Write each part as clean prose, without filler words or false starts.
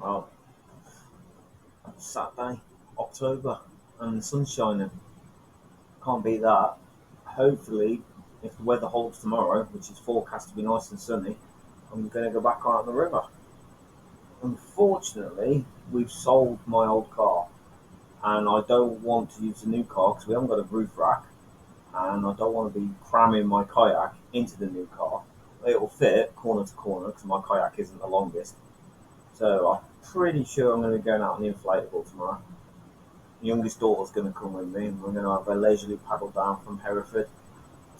Well, Saturday, October, and the sun's shining. Can't beat that. Hopefully, if the weather holds tomorrow, which is forecast to be nice and sunny, I'm going to go back out on the river. Unfortunately, we've sold my old car, and I don't want to use the new car because we haven't got a roof rack, and I don't want to be cramming my kayak into the new car. It'll fit corner to corner because my kayak isn't the longest. So I'm pretty sure I'm going to be going out on the inflatable tomorrow. The youngest daughter's going to come with me, and we're going to have a leisurely paddle down from Hereford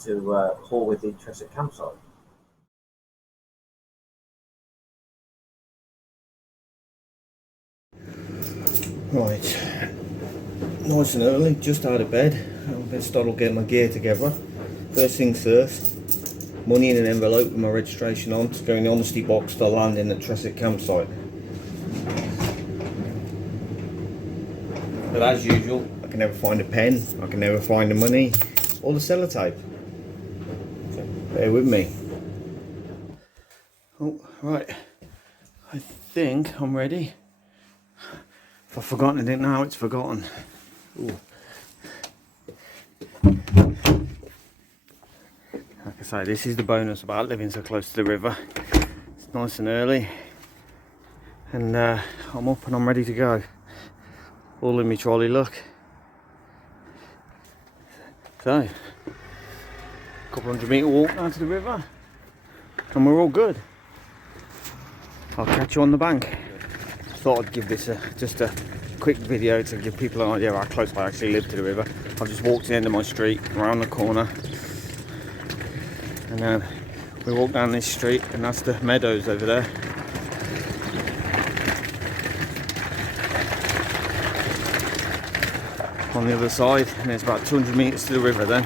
to Hoarwithy campsite. Right, nice and early, just out of bed. I'm going to start getting my gear together. First things first, money in an envelope with my registration on to go in the honesty box to landing at Tesco campsite. But as usual, I can never find a pen, I can never find the money or the sellotape. So bear with me. Oh, right, I think I'm ready. If I've forgotten anything now, it's forgotten. Ooh. Like I say, this is the bonus about living so close to the river. It's nice and early, and I'm up and I'm ready to go. All in my trolley, look. So, a couple 100 metre walk down to the river, and we're all good. I'll catch you on the bank. Thought I'd give this just a quick video to give people an idea of how close I actually live to the river. I've just walked to the end of my street, around the corner, and then we walk down this street, and that's the meadows over there. On the other side, and it's about 200 metres to the river then.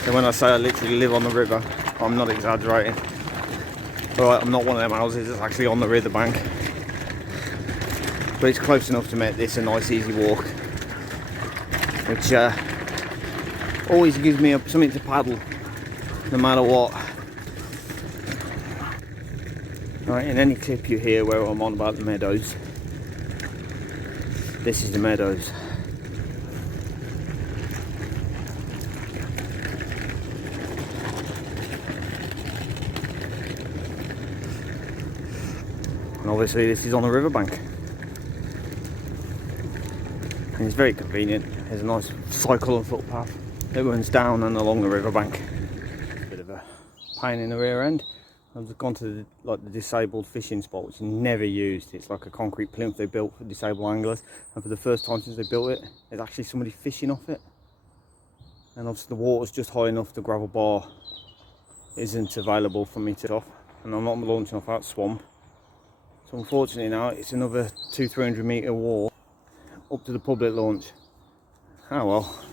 So when I say I literally live on the river, I'm not exaggerating. Alright, I'm not one of them houses that's actually on the river bank, but it's close enough to make this a nice easy walk, which always gives me something to paddle no matter what. Right, in any clip you hear where I'm on about the meadows, this is the meadows. And obviously this is on the riverbank, and it's very convenient. There's a nice cycle and footpath that runs down and along the riverbank. Bit of a pain in the rear end. I've just gone to the disabled fishing spot, which is never used. It's like a concrete plinth they built for disabled anglers, and for the first time since they built it, there's actually somebody fishing off it. And obviously the water's just high enough, the gravel bar isn't available for me to off, and I'm not launching off that swamp. So unfortunately now it's another 200-300 metre walk up to the public launch. Oh well.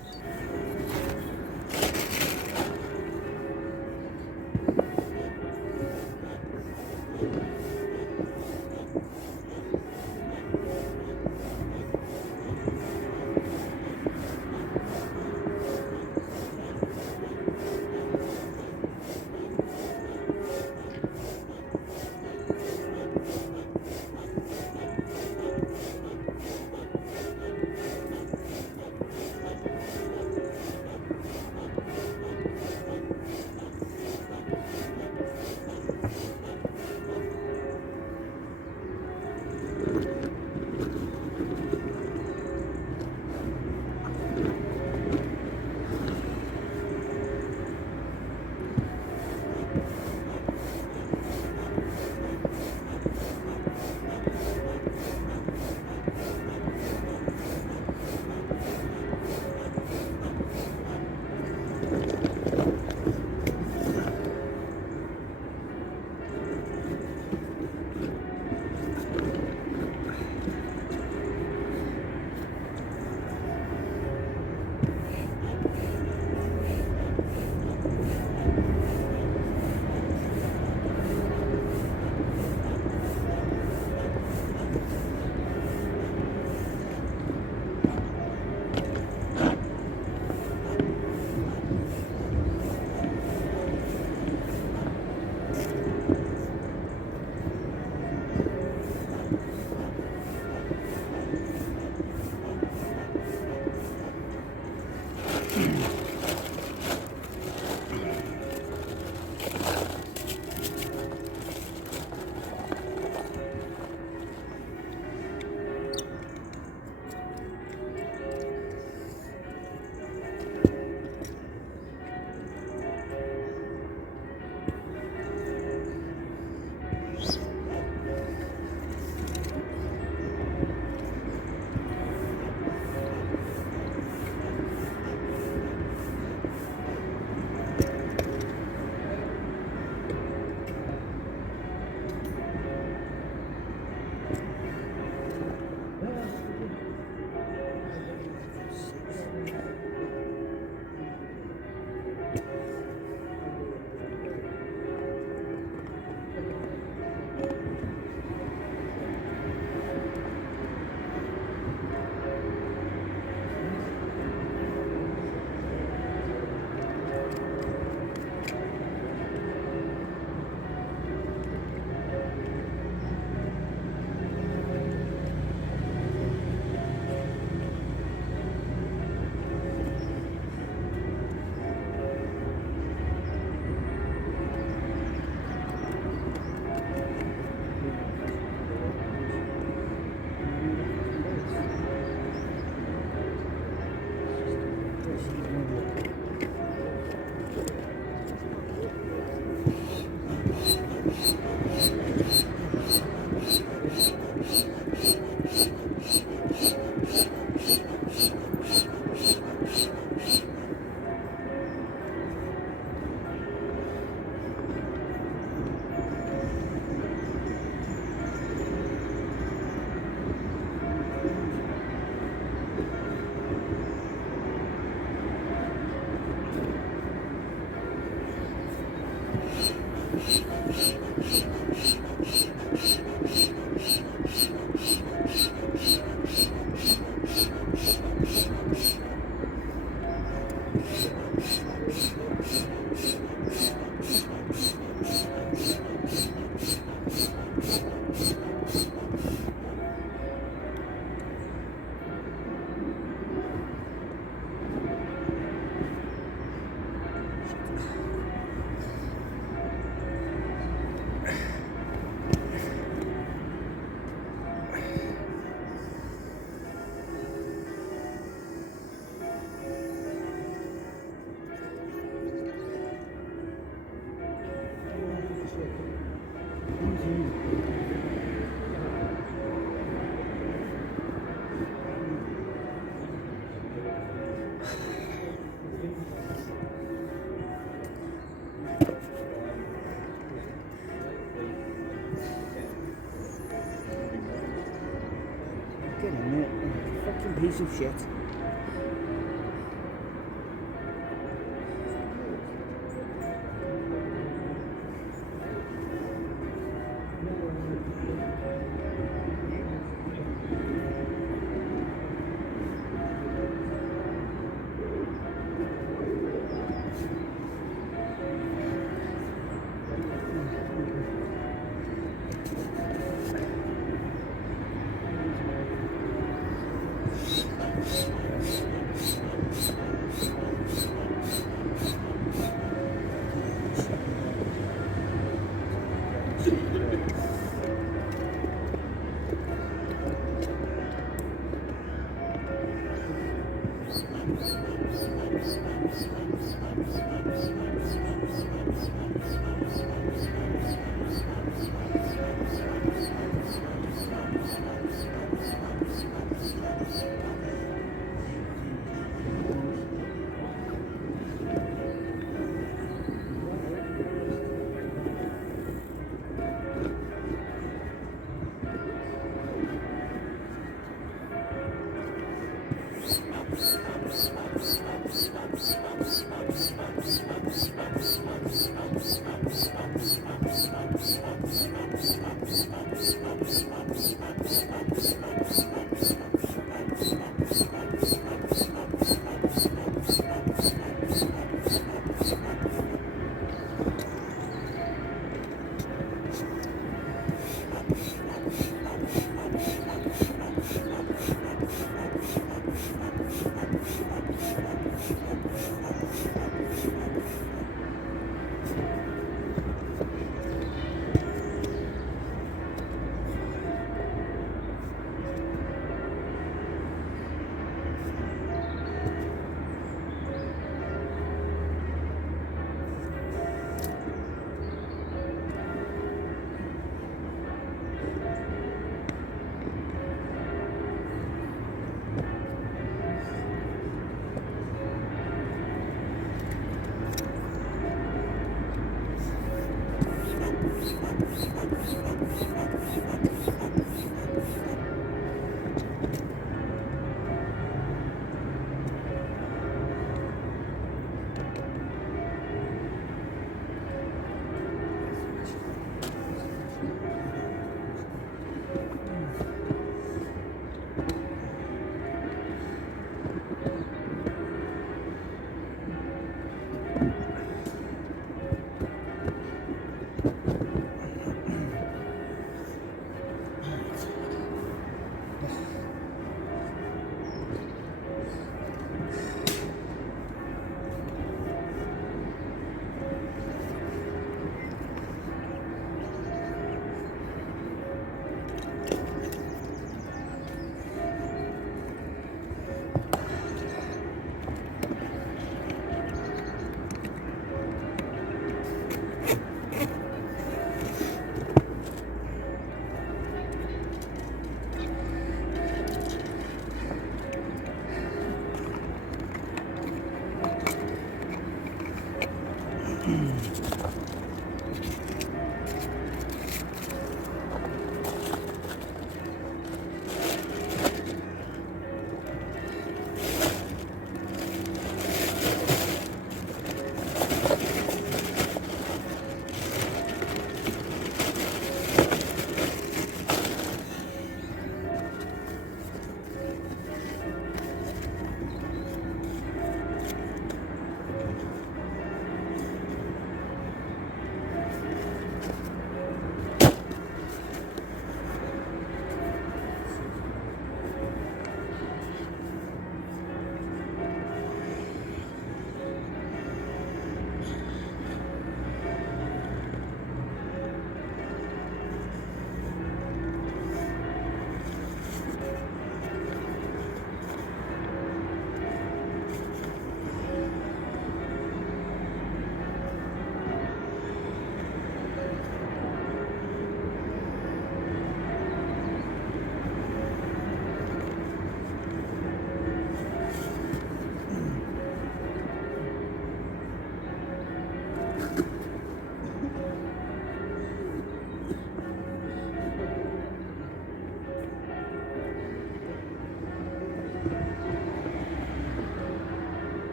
Get in there, you fucking piece of shit.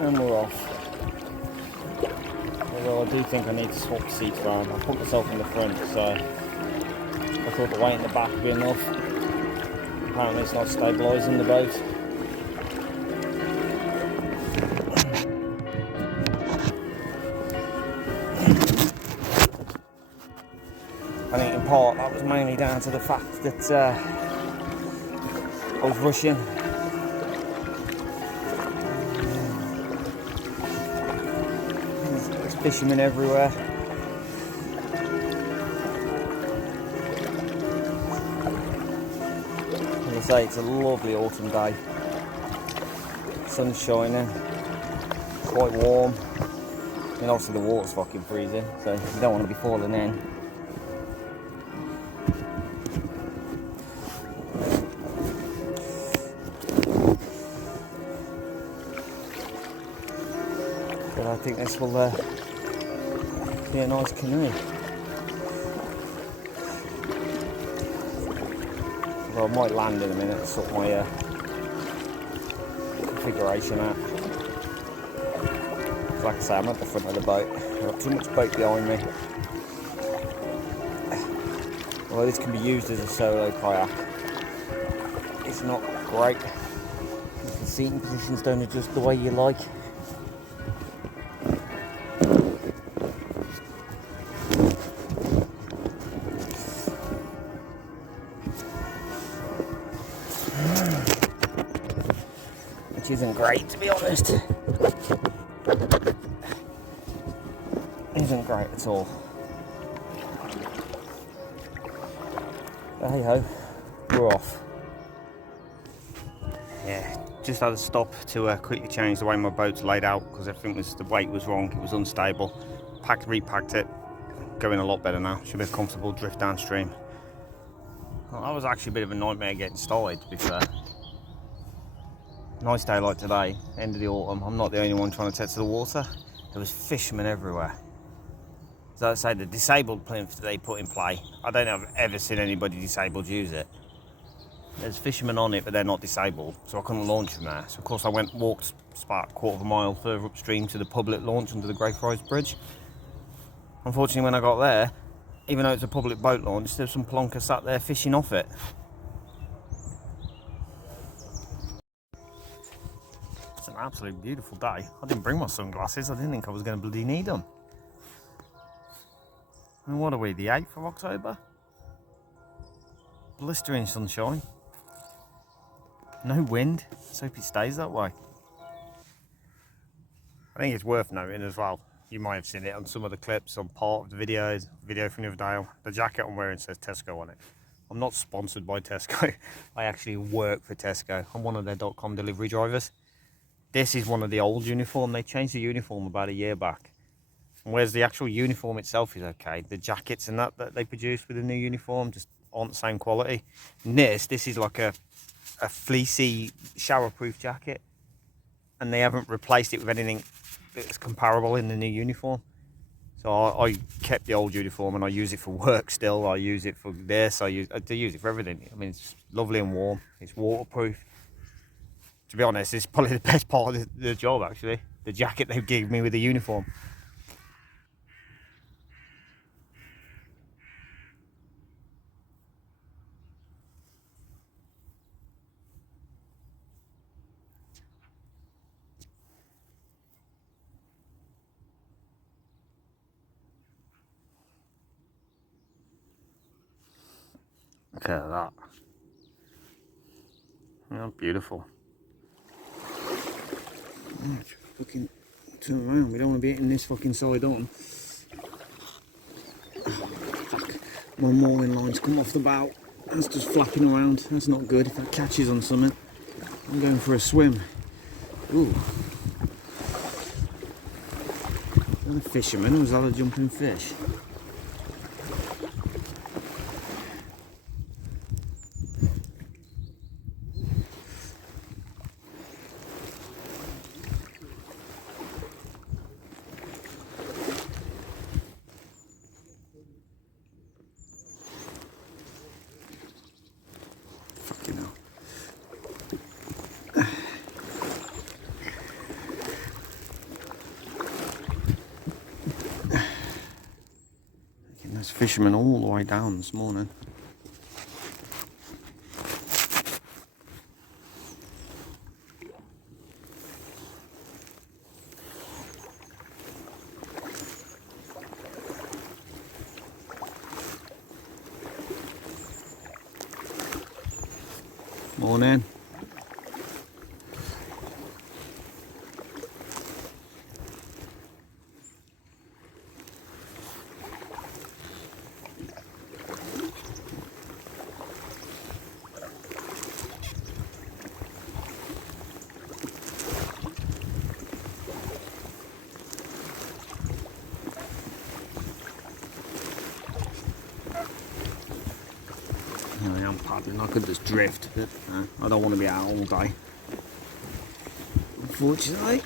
And we're off. Although I do think I need to swap the seats around. I put myself in the front, so I thought the weight in the back would be enough. Apparently it's not stabilising the boat. I think in part that was mainly down to the fact that I was rushing. There's fishermen everywhere. As I say, it's a lovely autumn day. Sun's shining, quite warm. I mean, obviously the water's fucking freezing, so you don't want to be falling in. But I think this will be a nice canoe. Well, I might land in a minute to sort my configuration out. Like I say, I'm at the front of the boat. I've got too much boat behind me. Although this can be used as a solo kayak, it's not great. The seating positions don't adjust the way you like. Which isn't great, to be honest. Isn't great at all. But hey ho, we're off. Yeah, just had to stop to quickly change the way my boat's laid out because everything was, the weight was wrong, it was unstable. Repacked it, going a lot better now. Should be a comfortable drift downstream. Well, that was actually a bit of a nightmare getting started, to be fair. Nice day like today, end of the autumn. I'm not the only one trying to take to the water. There was fishermen everywhere. As I say, the disabled plinth that they put in play, I don't know if I've ever seen anybody disabled use it. There's fishermen on it, but they're not disabled, so I couldn't launch from there. So of course I walked about a quarter of a mile further upstream to the public launch under the Greyfriars Bridge. Unfortunately, when I got there, even though it's a public boat launch, there's some plonker sat there fishing off it. It's an absolutely beautiful day. I didn't bring my sunglasses. I didn't think I was going to bloody need them. I mean, what are we, the 8th of October? Blistering sunshine. No wind. Let's hope it stays that way. I think it's worth noting as well, you might have seen it on some of the clips on part of the video from the other day, the jacket I'm wearing says Tesco on it. I'm not sponsored by Tesco. I actually work for Tesco. I'm one of their .com delivery drivers. This is one of the old uniform. They changed the uniform about a year back. And whereas the actual uniform itself is okay, the jackets and that they produce with the new uniform just aren't the same quality. And this is like a fleecy showerproof jacket, and they haven't replaced it with anything that's comparable in the new uniform. So I kept the old uniform and I use it for work still. I use it for this. I use it for everything. I mean, it's lovely and warm. It's waterproof. To be honest, it's probably the best part of the job, actually. The jacket they gave me with the uniform. Look at that. Oh, beautiful. Right, fucking turn around. We don't want to be hitting this fucking side on. Fuck. My mooring line's come off the bow. That's just flapping around. That's not good. If that catches on something, I'm going for a swim. Ooh. Is that a fisherman or is that a jumping fish? There's fishermen all the way down this morning. Morning. I am paddling. I could just drift, but I don't want to be out all day, unfortunately.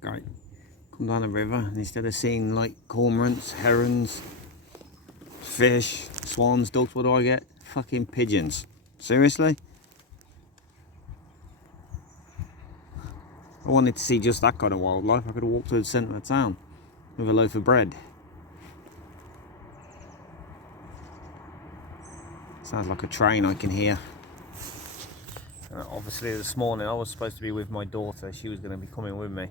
Great. Come down the river, and instead of seeing like cormorants, herons, fish, swans, ducks, what do I get? Fucking pigeons. Seriously? I wanted to see just that kind of wildlife. I could have walked to the centre of town with a loaf of bread. Sounds like a train I can hear. Obviously this morning I was supposed to be with my daughter. She was going to be coming with me.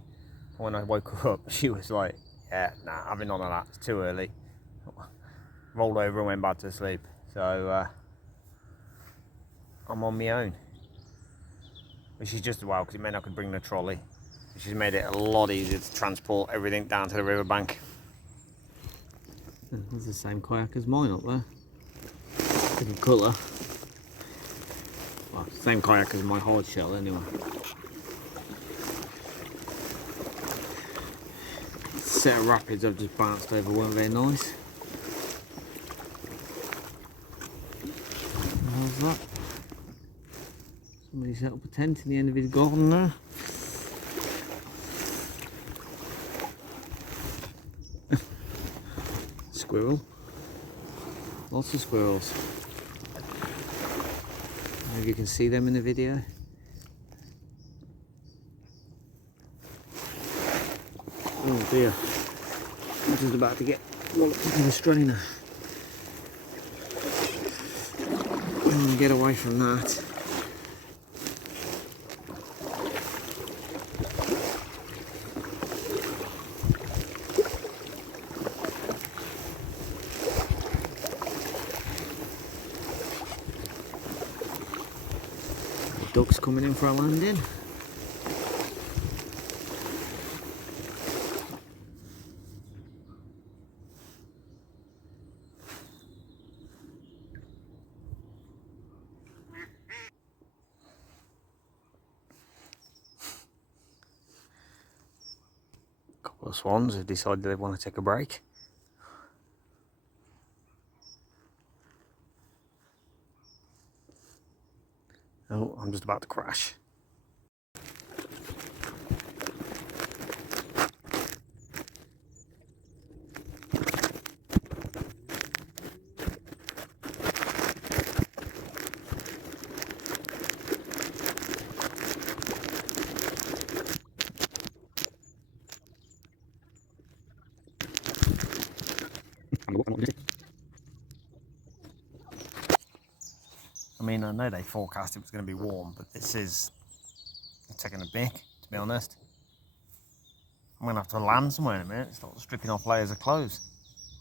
When I woke her up, she was like, yeah, nah, having none of that. It's too early. Rolled over and went back to sleep. So I'm on my own. Which is just well, because it meant I could bring the trolley, which has made it a lot easier to transport everything down to the riverbank. That's the same kayak as mine up there. Different colour. Well, same kayak as my hard shell anyway. Set of rapids I've just bounced over weren't very nice. How's that? Somebody set up a tent in the end of his garden there. Squirrel. Lots of squirrels. Maybe you can see them in the video. Oh dear. I'm just about to get walloped into the strainer. Get away from that. ducks coming in for a landing. A couple of swans have decided they want to take a break. Oh, I'm just about to crash. I mean, I know they forecast it was going to be warm, but this is taking a mick, to be honest. I'm going to have to land somewhere in a minute, start stripping off layers of clothes.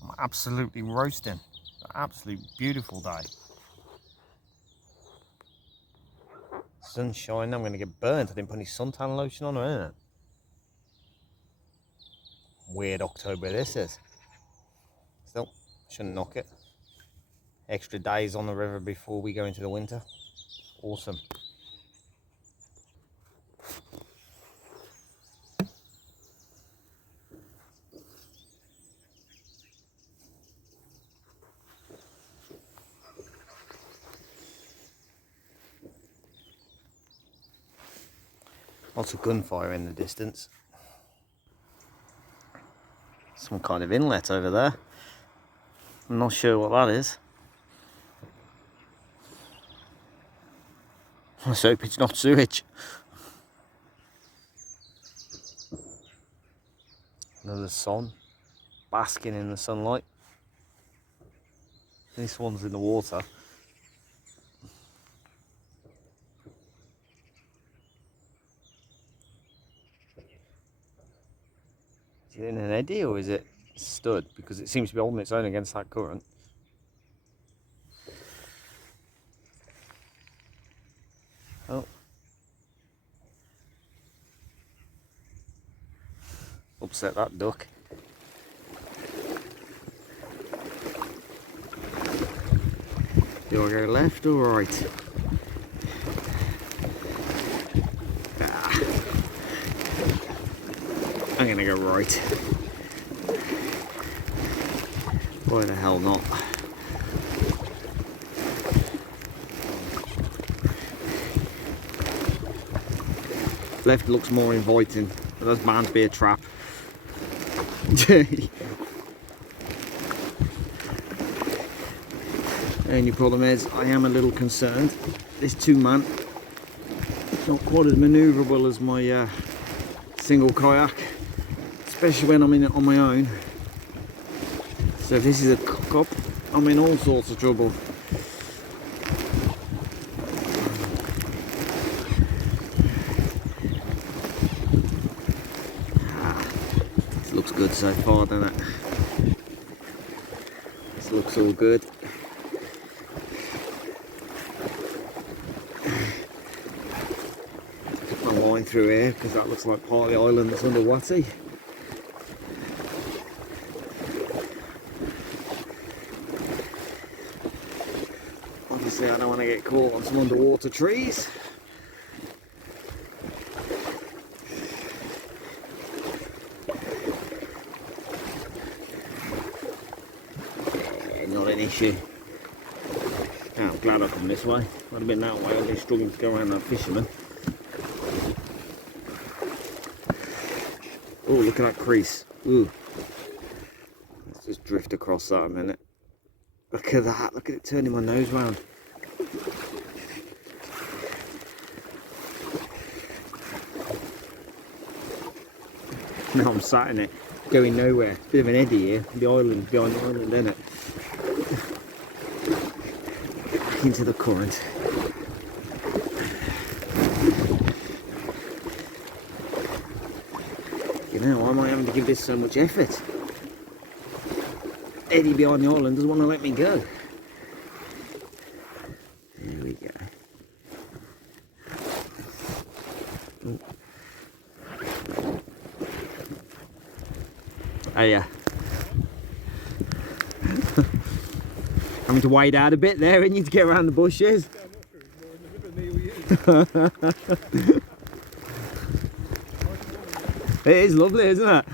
I'm absolutely roasting. It's an absolute beautiful day. Sun's shining, I'm going to get burnt. I didn't put any suntan lotion on, isn't it? Weird October this is. Still, shouldn't knock it. Extra days on the river before we go into the winter. Awesome. Lots of gunfire in the distance. Some kind of inlet over there. I'm not sure what that is. Let's hope it's not sewage. Another swan, basking in the sunlight. This one's in the water. Is it in an eddy or is it stood? Because it seems to be holding its own against that current. Oh. Upset that duck. Do I go left or right? I'm gonna go right. Why the hell not? Left looks more inviting, but that's bound to be a trap. The only problem is I am a little concerned. This two-man not quite as manoeuvrable as my single kayak, especially when I'm in it on my own. So if this is a cock-up, I'm in all sorts of trouble. This looks good so far, doesn't it? This looks all good. Put my line through here because that looks like part of the island that's under Hoarwithy. Obviously I don't want to get caught on some underwater trees. Yeah, not an issue. Oh, I'm glad I come this way. I'd have been that way, I'd be struggling to go around that fisherman. Oh, look at that crease. Ooh. Let's just drift across that a minute. Look at that, look at it turning my nose round. Now I'm sat in it, going nowhere. Bit of an eddy here, the island, behind the island, isn't it? Back into the current. You know, why am I having to give this so much effort? Eddie behind the island doesn't want to let me go. There we go. Oh yeah. Having to wade out a bit there, and you to get around the bushes. It is lovely, isn't it?